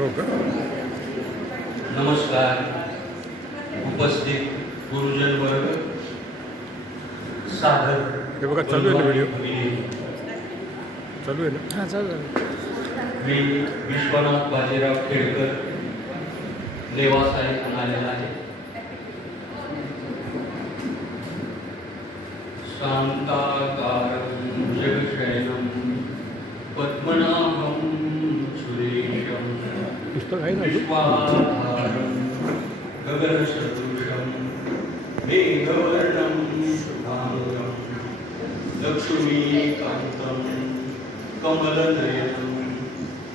हो का? नमस्कार उपस्थित गुरुजन वर्ग, साधक हे बघा चालू आहे ना व्हिडिओ, भगिनी. चालू आहे ना? हां चालू आहे. मी विश्वनाथ बाजीराव खेडकर नेवासा येथून आलेला आहे. शांताकारं जगशयनं पद्मनाभं सुरेशं पुस्तक आहे ना अजून? विश्वाधारं गगनसदृशं मेघवर्णं शुभांगं लक्ष्मीकान्तं कमलनयनं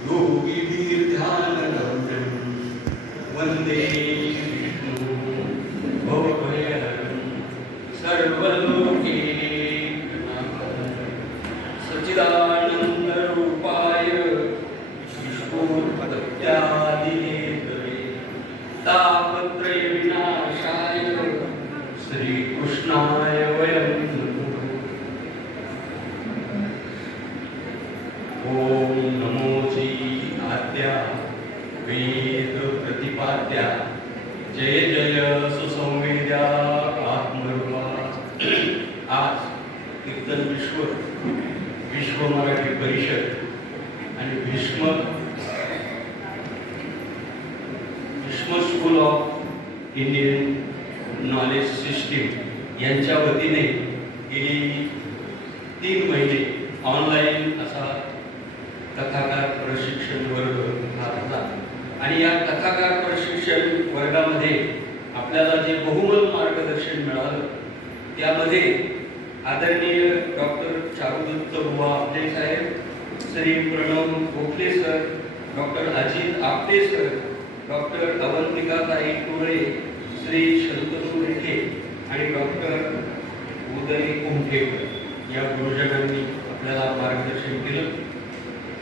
योगिभिर्ध्यानगम्यं वन्दे विष्णुं भवभयहरं सर्वलोकैकनाथं सच्चिदानन्दरूपाय विष्णुपत्यादिहेतवे तापत्रयविनाशाय श्रीकृष्णाय वयं नमः. ॐ नमोजी आद्या वेद प्रतिपाद्या जय जय सुसंवेद्या आत्मरूपा. आज कीर्तन विश्व मराठी परिषद आणि Bhishma school of Indian knowledge system यांच्या वतीने गेली 3 महिने ऑनलाईन असा कथाकार प्रशिक्षण वर्ग हा होता. आणि या कथाकार प्रशिक्षण वर्गामध्ये आपल्याला जे बहुमल मार्गदर्शन मिळालं त्यामध्ये आदरणीय डॉक्टर चारुदत्त बुवा आपटे साहेब, Shri Pranav Gokhale sir, doctor Ajit Apte sir, doctor अवंतिकाताई टोळे, श्री शंतनू रेखे आणि डॉक्टर उदय कुंभेकर या गुरुजनांनी आपल्याला मार्गदर्शन केलं.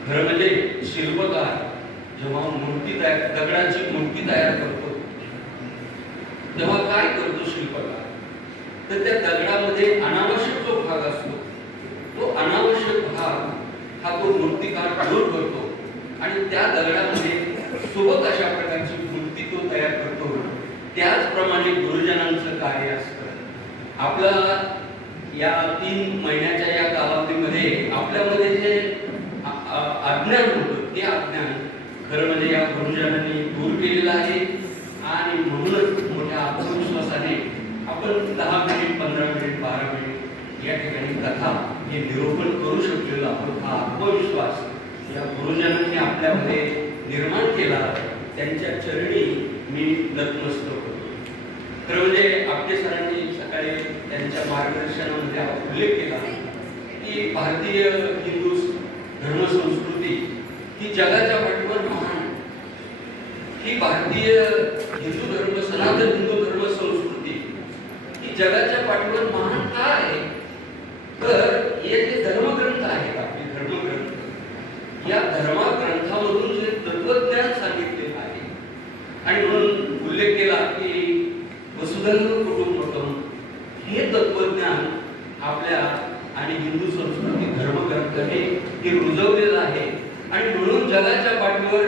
खरं म्हणजे शिल्पकार जेव्हा मूर्ती तयार, दगडाची मूर्ती तयार करतो तेव्हा काय करतो शिल्पकार, तर त्या दगडामध्ये अनावश्यक जो भाग असतो तो अनावश्यक भाग हा तो मूर्तिकार दूर करतो आणि त्या दगडामध्ये सोबत अशा प्रकारची मूर्ती तो तयार करतो. त्याचप्रमाणे गुरुजनांचं कार्य असतं. आपला या 3 महिन्याच्या या कालावधीमध्ये आपल्यामध्ये जे अज्ञान होतं ते अज्ञान खरं म्हणजे या गुरुजनांनी दूर केलेलं आहे. आणि म्हणूनच मोठ्या आत्मविश्वासाने आपण 10 मिनिट, 15 मिनिट, 12 मिनिट या ठिकाणी कथा हे निरूपण करू शकलेलो आपण. हा आत्मविश्वास या गुरुजनांनी आपल्यामध्ये निर्माण केला, त्यांच्या चरणी मी नतमस्तक होतो. खरं म्हणजे आपटे सरांनी सकाळी त्यांच्या मार्गदर्शनामध्ये उल्लेख केला की भारतीय हिंदू धर्मसंस्कृती ही जगाच्या पाठीवर महान, ही भारतीय हिंदू धर्म, सनातन हिंदू धर्म संस्कृती ही जगाच्या पाठीवर महान का आहे, तर हे जे धर्मग्रंथ आहेत, आपले धर्मग्रंथ, या धर्मग्रंथामधून जे तत्वज्ञान सांगितलेलं आहे. आणि म्हणून उल्लेख केला की वसुधैव कुटुंबकम हे तत्वज्ञान आपल्या आणि हिंदू संस्कृती धर्मग्रंथाने हे रुजवलेलं आहे. आणि म्हणून जगाच्या पाठीवर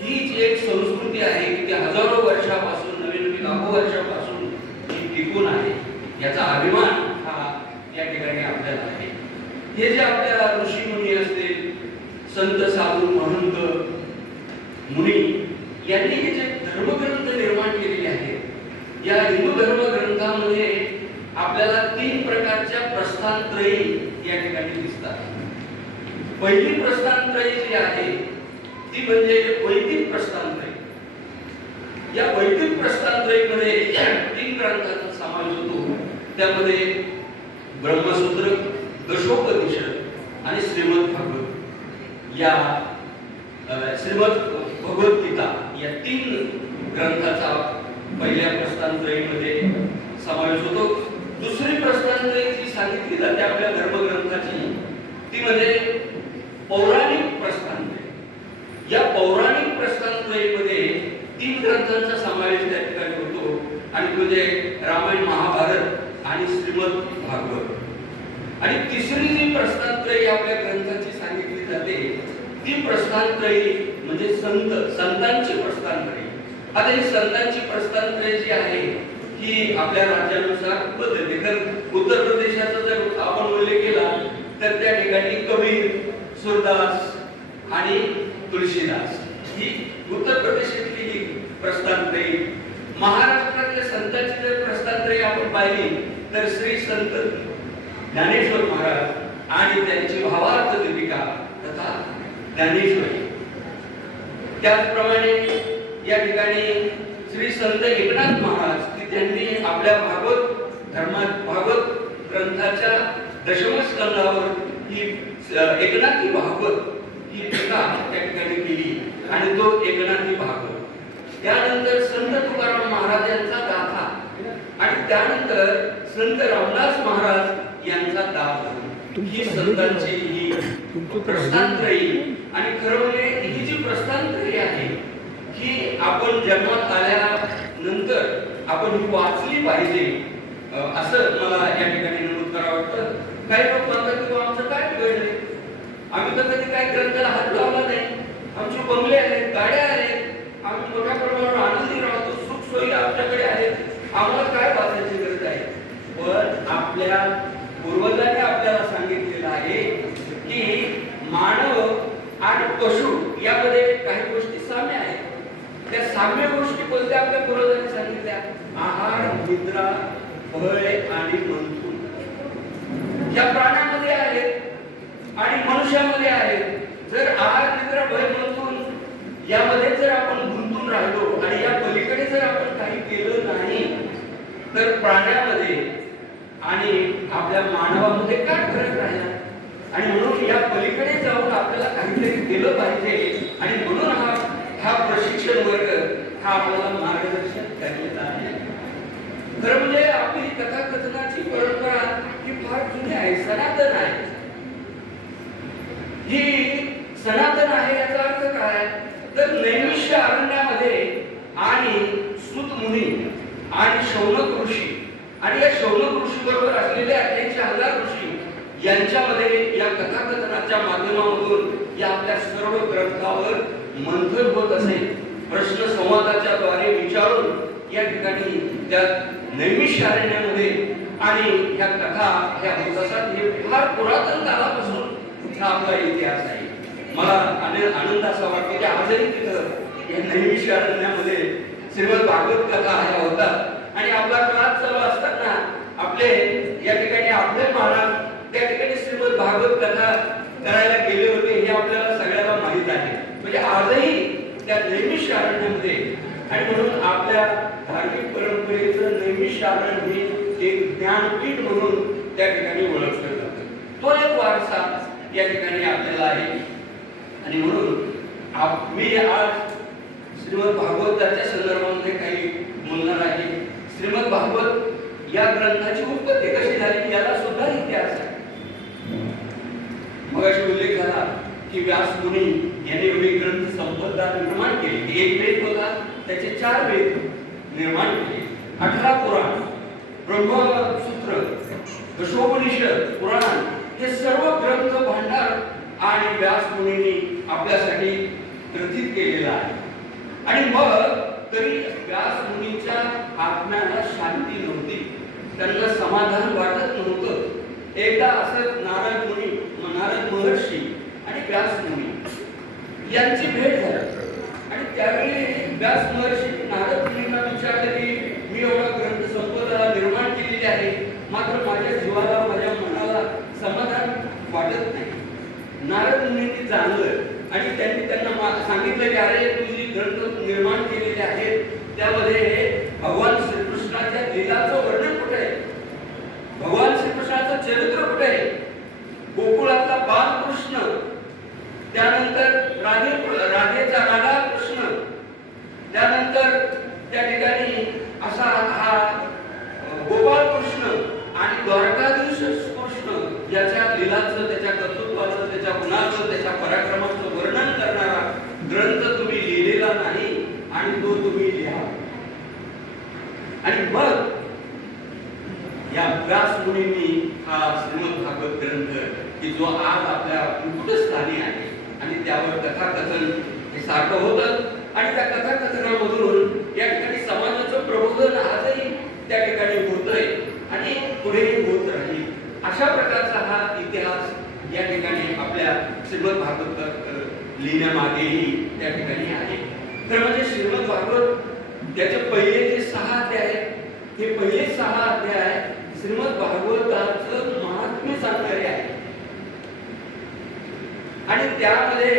ही जी एक संस्कृती आहे की ती हजारो वर्षापासून, नवीन लाखो वर्षापासून ही टिकून आहे, याचा अभिमान हा या ठिकाणी आपल्याला आहे. हे जे आपल्या ऋषी मुनी असतील, संत साधू महंत मुनी यांनी हे जे धर्मग्रंथ निर्माण केलेले आहेत, या हिंदू धर्मग्रंथामध्ये आपल्याला 3 प्रकारच्या प्रस्थानत्रयी या ठिकाणी दिसतात. पहिली प्रस्थानत्रयी जी आहे ती म्हणजे वैदिक प्रस्थानत्रयी. या वैदिक प्रस्थानत्रयीमध्ये 3 ग्रंथांचा समावेश होतो. त्यामध्ये ब्रह्मसूत्र, दशोपनिषद आणि श्रीमद भागवत, या श्रीमद भगवद्गीता या 3 ग्रंथाचा पहिल्या प्रस्थानत्रयीमध्ये समावेश होतो. दुसरी प्रस्थानत्रयी जी सांगितली जाते आपल्या धर्मग्रंथाची ती म्हणजे पौराणिक प्रस्थानत्रयी. या पौराणिक प्रस्थानत्रयीमध्ये 3 ग्रंथांचा समावेश त्या ठिकाणी होतो आणि म्हणजे रामायण, महाभारत आणि श्रीमद भागवत. आणि तिसरी जी प्रस्थानत्रयी आपल्या ग्रंथाची सांगितली जाते ती प्रस्थानत्रयी म्हणजे संतांची प्रस्थानत्रयी. आता ही संतांची प्रस्थानत्रयी जी आहे ही आपल्या राज्यानुसार बदलते. तर उत्तर प्रदेशाचा जर आपण उल्लेख केला तर त्या ठिकाणी कबीर, सूरदास आणि तुलसीदास ही उत्तर प्रदेशातली ही प्रस्थानत्रयी. महाराष्ट्रातल्या संतांची जर प्रस्थानत्रयी आपण पाहिली तर श्री संत ज्ञानेश्वर महाराज आणि त्यांची भावार्थ दीपिका तथा ज्ञानेश्वरी. त्याचप्रमाणे या ठिकाणी श्री संत एकनाथ महाराज की त्यांनी आपल्या भागवत ग्रंथाच्या दशम स्कंदावर ही एकनाथी भागवत ही टीका त्या ठिकाणी केली आणि तो एकनाथी भागवत. त्यानंतर संत तुकाराम महाराज यांचा गाथा आणि त्यानंतर संत रामदास महाराज यांचा दास. ही संतांची ही प्रस्थानत्रयी. आणि खरं म्हणजे ही जी प्रस्थानत्रयी आहे ही आपण जन्मात आल्यानंतर आपण ही वाचली पाहिजे असं मला या ठिकाणी नमूद करावं वाटतं. काही लोक म्हणतात की आमचं काय बिघडलंय, आम्ही तर कधी काय ग्रंथाला हात लावला नाही, आमचे बंगले आहेत, गाड्या आहेत, आम्ही मोठ्या प्रमाणावर आनंदी राहतो, सुख सोयी आमच्याकडे आहेत, आम्हाला काय वाचायची गरज आहे. पण आपल्या पूर्वजांनी आपल्याला सांगितलेलं आहे की मानव आणि पशु यामध्ये काही गोष्टी साम्य आहेत. त्या साम्य गोष्टी कोणत्या आपल्या पूर्वजांनी सांगितल्या? आहार, निद्रा, भय आणि मंथून या प्राण्यामध्ये आहेत आणि मनुष्यामध्ये आहेत. जर आहार, निद्रा, भय, मंथून यामध्ये जर आपण गुंतून राहिलो आणि या पलीकडे जर आपण काही केलं नाही तर प्राण्यामध्ये आणि आपल्या मानवामध्ये काय फरक राहिला? आणि म्हणून या पलीकडे जाऊन आपल्याला काहीतरी केलं पाहिजे आणि म्हणून हा प्रशिक्षण वर्ग हा आपल्याला मार्गदर्शन करण्यात आहे. खरं म्हणजे आपली कथाकथनाची परंपरा ही फार जुनी आहे, सनातन आहे. ही सनातन आहे याचा अर्थ काय? तर नैमिष्य अरण्यामध्ये आणि सूत मुनी आणि शौनक ऋषी आणि या शौनक ऋषी बरोबर असलेले 88,000 ऋषी यांच्यामध्ये या कथाकथनाच्या माध्यमातून या आपल्या सर्व ग्रंथावर मंथन होत असे. प्रश्न संवादाच्या द्वारे विचारून या ठिकाणी त्या नैमिष्य अरण्यामध्ये आणि ह्या कथा ह्या होत असतात. हे फार पुरातन काळापासून हा आपला इतिहास आहे. मला आनंद असा वाटतो की आजही तिथं या नैमिष्य अरण्यामध्ये श्रीमद भागवत कथा ह्या होतात आणि आपला क्लास चालू असताना आपले या ठिकाणी आपले महाराज त्या ठिकाणी श्रीमद भागवत कथा करायला गेले होते हे आपल्याला सगळ्याला माहित आहे. म्हणजे आजही त्या नैमिष्य अरण्यामध्ये आणि म्हणून आपल्या धार्मिक परंपरेचं नैमिष्य अरण्य हे एक ज्ञानपीठ म्हणून त्या ठिकाणी ओळखलं जातं. तो एक वारसा या ठिकाणी आपल्याला आहे. आणि म्हणून मी आज श्रीमद भागवताच्या संदर्भामध्ये काही बोलणार आहे. श्रीमद भागवत या ग्रंथाची उत्पत्ती कशी झाली याला सुद्धा इतिहास आहे. मगाशी उल्लेख झाला की व्यास मुनी यांनी वेद ग्रंथ संपदा निर्माण केली. एक वेद होता, त्याचे 4 वेद निर्माण केले, 18 पुराण, ब्रह्मसूत्र, दशोपनिषद, पुराण हे सर्व ग्रंथ भांडार आणि व्यास मुनींनी आपल्यासाठी ग्रंथित केलेला आहे. आणि मग तरी व्यास मुनीच्या आत्म्याला शांती नव्हती, त्यांना समाधान वाटत नव्हतं. एकदा असं नारद महर्षी आणि व्यास मुनी यांची भेट झाली आणि त्यावेळी व्यास महर्षी नारद मुनींना विचारले की मी एवढा ग्रंथ संपदा निर्माण केलेली आहे, मात्र माझ्या जीवाला माझ्या मनाला समाधान वाटत नाही. नारद मुनींनी जाणलं आणि त्यांनी त्यांना सांगितलं की अरे तुझी ग्रंथ निर्माण केलेले आहेत त्यामध्ये भगवान श्रीकृष्णाच्या लीलाचं वर्णन कुठे आहे, भगवान श्रीकृष्णाचं चरित्र कुठे आहे, गोकुळातला बालकृष्ण, त्यानंतर राधेचा राधा कृष्ण, त्यानंतर त्या ठिकाणी असा हा गोपाळ कृष्ण आणि द्वारकाधीश कृष्ण याच्या लीलाचं, त्याच्या कर्तृत्वाचं, त्याच्या गुणाचं, त्याच्या पराक्रमाचं वर्णन करणारा ग्रंथ तुम्ही लिहिलेला नाही आणि तो तुम्ही लिहा. आणि मग या व्यास मुनींनी हा श्रीमद भागवत ग्रंथ की जो आज आपल्या मुकुटस्थानी आहे आणि त्यावर कथाकथन हे सारखं होतं आणि त्या कथाकथनामधून या ठिकाणी समाजाचं प्रबोधन आजही त्या ठिकाणी होतंय आणि पुढेही होत राहील. अशा प्रकारचा हा इतिहास या ठिकाणी आपल्या श्रीमद भागवत लिहिण्यामागेही त्या ठिकाणी आहे. तर म्हणजे श्रीमद भागवत त्याचे पहिले जे 6 अध्याय आहेत हे पहिले 6 अध्याय श्रीमद भागवताचं महात्म्य सांगणारे आहे आणि त्यामध्ये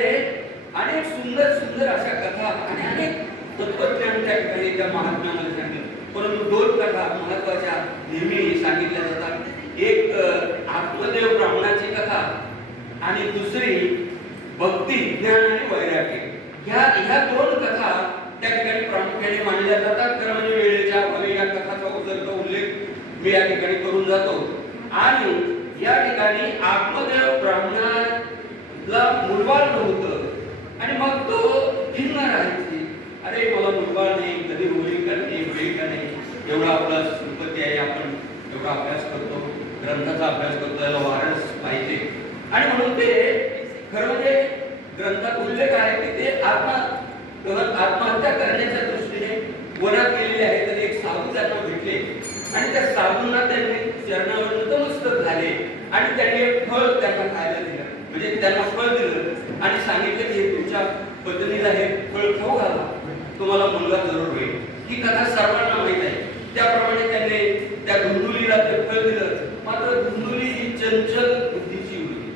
अनेक सुंदर सुंदर अशा कथा आणि अनेक तत्वज्ञान त्या ठिकाणी त्या महात्म्यामध्ये सांगितलं. परंतु 2 कथा महत्वाच्या नेहमी सांगितल्या जातात. एक आत्मदेव ब्राह्मणाची कथा आणि दुसरी भक्ती ज्ञान आणि वैराग्य. ह्या 2 कथा त्या ठिकाणी प्रामुख्याने मानल्या जातात. तर म्हणजे वेळेच्या अभावी या कथाचा उल्लेख मी या ठिकाणी करून जातो. आणि या ठिकाणी आत्मदेव ब्राह्मणाला मुलबाळ नव्हतं आणि मग तो खिन्न राहायची. अरे मला मुलबाळ नाही, कधी होईल का नाही, एवढा आपला संपत्ती आहे, आपण एवढा अभ्यास करतो, ग्रंथाचा अभ्यास करतो, याला वारस पाहिजे. आणि म्हणून ते खरं म्हणजे ग्रंथात उल्लेख आहे की ते आत्महत्या करण्याच्या दृष्टीने वनात गेलेले आहे. तर एक साधू त्यांना भेटले आणि त्या साधूंना त्यांनी चरणावर नतमस्तक झाले आणि त्यांनी एक फळ त्यांना खायला दिलं. म्हणजे त्यांना फळ दिलं आणि सांगितलं की तुमच्या पत्नीला हे फळ खाऊ घाला, तुम्हाला मुलगा जरूर होईल. ही कथा सर्वांना माहित आहे. त्याप्रमाणे त्यांनी त्या धुंदुलीला ते फळ दिलं. मात्र धुंदुली ही चंचल बुद्धीची होती.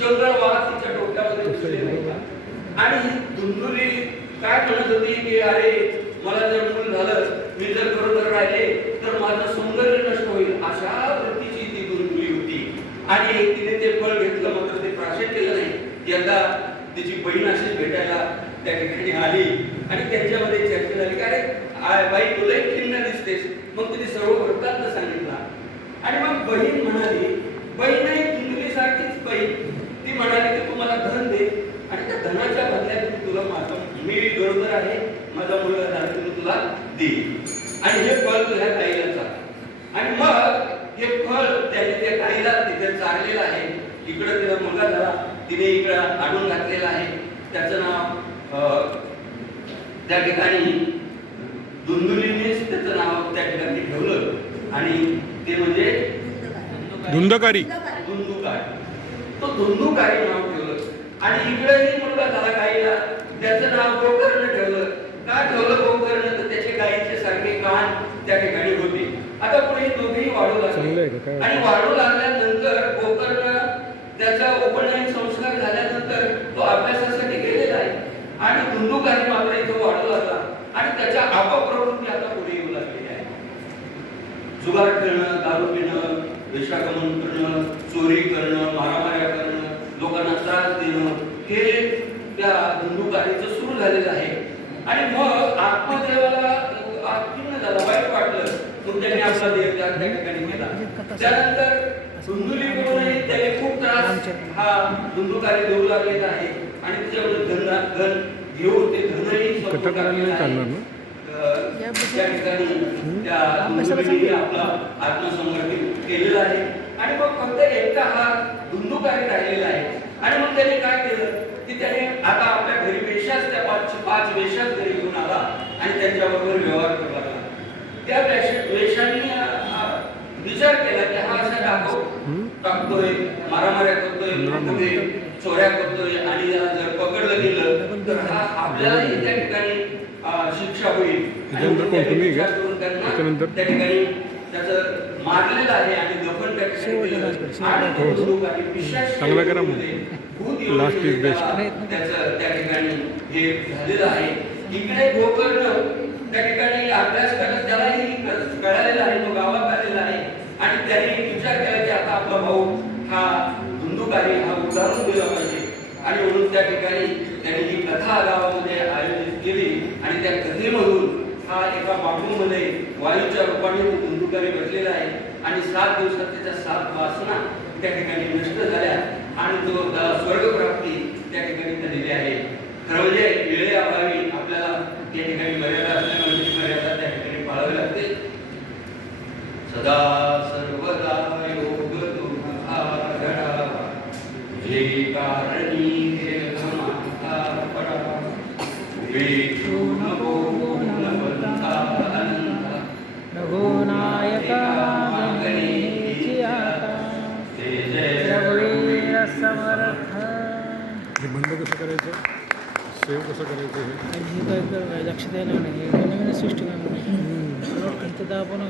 चंगळ वाघ तिच्या डोक्यामध्ये घुसलेला होता आणि ही धुंदुली काय म्हणत होती की अरे मला जर मूल झालं, मी जर गरोदर राहिले तर माझं सौंदर्य नष्ट होईल, अशा वृत्तीची ती धुंदुली होती. आणि तिने ते फळ घेतलं, मात्र ते प्राशन केलं नाही. यंदा तिची बहीण अशीच भेटायला त्या ठिकाणी आली आणि त्यांच्यामध्ये चर्चा झाली. काय बाई तुला खिन्न दिसतेस. मग तिने सर्व वृत्तांत सांगितला आणि मग बहीण म्हणाली, बहीण आहे धुंदुलीसारखीच बहीण, ती म्हणाली की तू मला धन दे आणि त्या धनाच्या बदल्यात तुला मी गरोदर आहे, माझा मुलगा झाला की तुला देईल आणि हे फळ तुझ्या ताईला चाल. आणि मग हे फळ त्याने त्या ताईला तिथे चाललेलं आहे. इकडे तिला मुलगा झाला, तिने इकडे आणून घातलेला आहे. त्याचं नाव त्या ठिकाणी धुंदुलीनेच त्याचं नाव त्या ठिकाणी ठेवलं आणि ते म्हणजे धुंदकारी. तो धुंदुकारी नाव ठेवलं. आणि इकडेही मुलगा झाला गाईला, त्याचं नाव गोकर्ण ठेवलं. का ठेवलं गोकर्ण? तर त्याचे गाईचे सारखे कान त्या ठिकाणी होते. आता पुढे दोघेही वाढू लागले आणि वाढू लागल्यानंतर गोकर्ण त्याचा उपनयन संस्कार झाल्यानंतर तो अभ्यासासाठी गेलेला आहे आणि धुंदुकारी मात्र इथं वाढू लागला आणि त्याच्या अपप्रवृत्ती आता पुढे येऊ लागलेली आहे. जुगार खेळणं, दारू पिणं, वेश्यागमन करणं, चोरी करणं, मारामाऱ्या करणं, लोकांना त्रास देणं, हे त्या धुंदुकारीचं सुरू झालेलं आहे. आणि मग आत्मदेवाला खिन्न झाला, वाईट वाटलं. मग त्यांनी आपला देव त्या ठिकाणी केला. त्यानंतर धुंदुलीकडूनही त्याने खूप त्रास हा धुंदुकारी देऊ लागलेला आहे आणि त्याच्यामध्ये धन घेऊन ते धनही त्या ठिकाणी त्या धुंदुलीने आपला आत्मसमर्पित केलेला आहे. आणि मग फक्त एकटा हा धुंदुकारी राहिलेला आहे. आणि मग त्याने काय केलं की त्याने आता आपल्या घरी वेशाच त्या 5 वेशाच घरी घेऊन आला आणि त्यांच्याबरोबर व्यवहार करू लागला. त्या वेशांनी विचार केला की हा असा टाकतोय, मारामाऱ्या करतोय, चोऱ्या करतोय आणि याला जर पकडलं गेलं तर हा आपल्याला त्या ठिकाणी शिक्षा होईल. त्या ठिकाणी त्याचं मारलेलं आहे आणि दफन त्या ठिकाणी लास्ट इज बेस्ट. त्याचं त्या ठिकाणी हे झालेलं आहे. इकडे गोकर्ण त्या ठिकाणी अभ्यास करत त्यालाही कळालेला आहे, तो गावात आलेला आहे आणि त्याने विचार केला की आता आपला भाऊ हा धुंदुकारी हा उदाहरण दिला पाहिजे. आणि म्हणून त्या ठिकाणी त्यांनी ही कथा गावामध्ये आयोजित केली आणि त्या कथेमधून हा एका बांबूमध्ये वायूच्या रूपाने तो धुंदुकारी बसलेला आहे आणि 7 दिवसात त्याच्या 7 वासना त्या ठिकाणी नष्ट झाल्या आणि तो स्वर्गप्राप्ती त्या ठिकाणी दिली आहे. खरं म्हणजे वेळेअभावी आपल्याला त्या ठिकाणी मर्यादा असल्यामुळे मर्यादा त्या ठिकाणी पाळावी लागते. सदा सर्वदा योग तुम्हा घडा जे कारणी वेषो नको गुणवंता अनंता रघुनायका गणेची आता ते जय रघुवीर समर्थ. हे बंद कसं करायचं, सेव्ह कसं करायचं हे? आणि हे काय कर लक्ष द्यायला नाही, हे नवीन सृष्टी करणार. इथं दाबून